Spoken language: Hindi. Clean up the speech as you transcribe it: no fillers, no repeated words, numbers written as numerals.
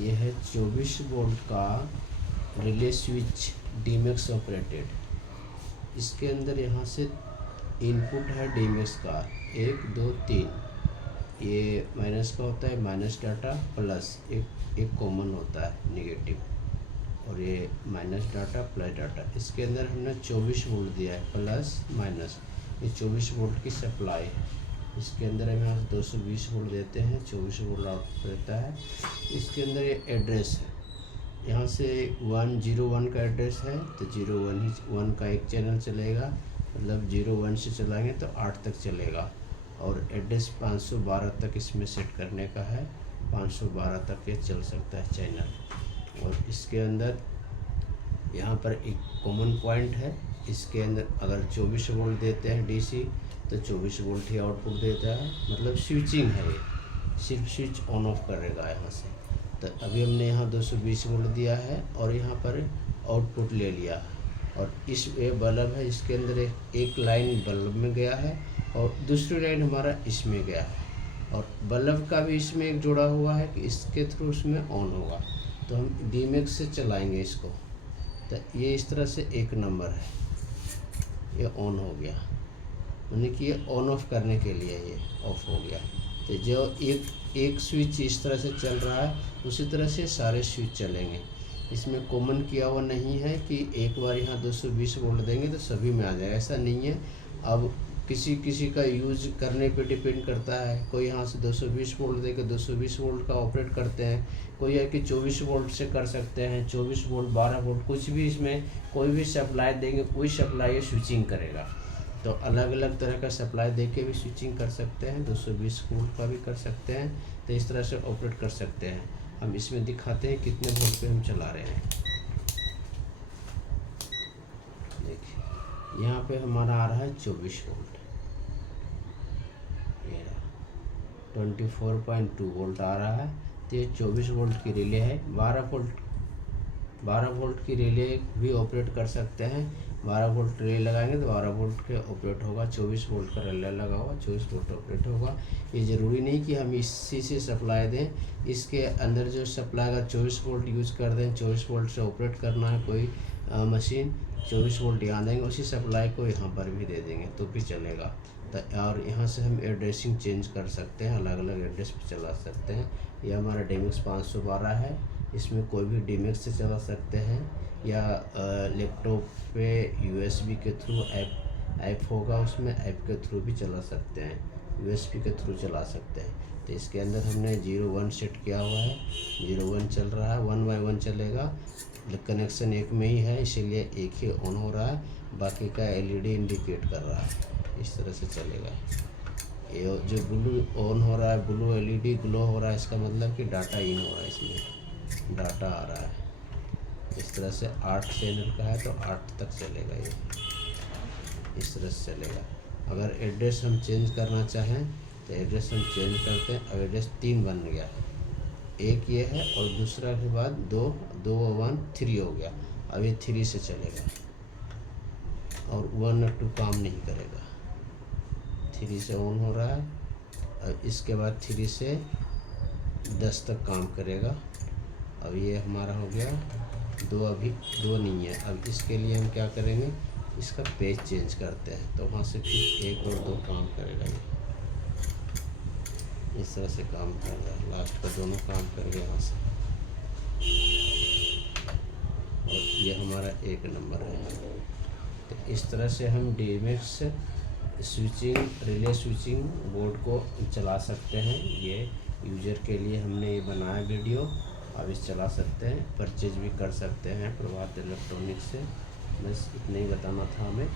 ये है 24 वोल्ट का रिले स्विच डीमैक्स ऑपरेटेड। इसके अंदर यहाँ से इनपुट है डीमैक्स का 1 2 3। ये माइनस का होता है, माइनस डाटा प्लस एक कॉमन होता है नेगेटिव, और ये माइनस डाटा प्लस डाटा। इसके अंदर हमने 24 वोल्ट दिया है, प्लस माइनस, ये 24 वोल्ट की सप्लाई है। इसके अंदर हम यहाँ 220 वोल्ट देते हैं, 24 वोल्ट आउटपुट रहता है। इसके अंदर ये एड्रेस है, यहाँ से 101 का एड्रेस है तो 1 का एक चैनल चलेगा, मतलब 01 से चलाएंगे तो 8 तक चलेगा। और एड्रेस 512 तक इसमें सेट करने का है, 512 तक ये चल सकता है चैनल। और इसके अंदर यहाँ पर एक कॉमन पॉइंट है, इसके अंदर अगर 24 वोल्ट देते हैं डीसी तो 24 वोल्ट ही आउटपुट देता है, मतलब स्विचिंग है, ये सिर्फ स्विच ऑन ऑफ करेगा यहाँ से। तो अभी हमने यहाँ 220 वोल्ट दिया है और यहाँ पर आउटपुट ले लिया है। और इस ये बल्ब है, इसके अंदर एक लाइन बल्ब में गया है और दूसरी लाइन हमारा इसमें गया है, और बल्ब का भी इसमें एक जुड़ा हुआ है कि इसके थ्रू उसमें ऑन होगा। तो हम डीमैक्स से चलाएंगे इसको, तो ये इस तरह से एक नंबर है, ये ऑन हो गया, यानी कि ये ऑन ऑफ करने के लिए ये ऑफ हो गया। तो जो एक स्विच इस तरह से चल रहा है, उसी तरह से सारे स्विच चलेंगे। इसमें कॉमन किया हुआ नहीं है कि एक बार यहाँ 220 वोल्ट देंगे तो सभी में आ जाएगा, ऐसा नहीं है। अब किसी का यूज करने पे डिपेंड करता है, कोई यहाँ से 220 वोल्ट देकर 220 वोल्ट का ऑपरेट करते हैं, कोई है कि 24 वोल्ट से कर सकते हैं, 24 वोल्ट 12 वोल्ट, कुछ भी इसमें कोई भी सप्लाई देंगे, कोई सप्लाई ये स्विचिंग करेगा। तो अलग अलग तरह का सप्लाई देके भी स्विचिंग कर सकते हैं, 220 वोल्ट का भी कर सकते हैं। तो इस तरह से ऑपरेट कर सकते हैं। हम इसमें दिखाते हैं कितने वोल्ट पे हम चला रहे हैं। देखिए यहाँ पे हमारा आ रहा है 24 वोल्ट, ये 24.2 वोल्ट आ रहा है। तो ये 24 वोल्ट की रिले है। 12 वोल्ट की रिले भी ऑपरेट कर सकते हैं। 12 वोल्ट रिले लगाएंगे तो 12 वोल्ट के ऑपरेट होगा, 24 वोल्ट का रिले लगा हुआ 24 वोल्ट ऑपरेट होगा। ये ज़रूरी नहीं कि हम इसी से सप्लाई दें, इसके अंदर जो सप्लाई अगर 24 वोल्ट यूज़ कर दें, 24 वोल्ट से ऑपरेट करना है कोई मशीन, 24 वोल्ट यहाँ देंगे, उसी सप्लाई को यहाँ पर भी दे देंगे तो भी चलेगा। और यहाँ से हम एड्रेसिंग चेंज कर सकते हैं, अलग अलग एड्रेस पे चला सकते हैं। यह हमारा डीमैक्स 512 है, इसमें कोई भी डीमैक्स से चला सकते हैं, या लैपटॉप पे USB के थ्रू ऐप होगा, उसमें ऐप के थ्रू भी चला सकते हैं, USB के थ्रू चला सकते हैं। तो इसके अंदर हमने 01 सेट किया हुआ है, 01 चल रहा है, 1 बाय 1 चलेगा। कनेक्शन एक में ही है, इसीलिए एक ही ऑन हो रहा है, बाकी का LED इंडिकेट कर रहा है, इस तरह से चलेगा। ये जो ब्लू ऑन हो रहा है, ब्लू LED ग्लो हो रहा है, इसका मतलब कि डाटा इन हो रहा है, इसमें डाटा आ रहा है। इस तरह से 8 चैनल का है तो 8 तक चलेगा, ये इस तरह से चलेगा। अगर एड्रेस हम चेंज करना चाहें तो एड्रेस हम चेंज करते हैं। अब एड्रेस 3 बन गया, एक ये है और दूसरा के बाद 2 1 3 हो गया। अब ये 3 से चलेगा और 1 और 2 काम नहीं करेगा, 3 से ऑन हो रहा है। अब इसके बाद 3 से 10 तक काम करेगा। अब ये हमारा हो गया 2, अभी 2 नहीं है। अब इसके लिए हम क्या करेंगे, इसका पेज चेंज करते हैं, तो वहाँ से फिर 1 और 2 काम करेगा। ये इस तरह से काम कर रहा है, लास्ट का दोनों काम कर गया यहाँ से। और ये हमारा 1 नंबर है। तो इस तरह से हम डीमैक्स स्विचिंग रिले स्विचिंग बोर्ड को चला सकते हैं। ये यूजर के लिए हमने ये बनाया वीडियो, अब इस चला सकते हैं, परचेज भी कर सकते हैं प्रभात इलेक्ट्रॉनिक्स से। बस इतना ही बताना था हमें।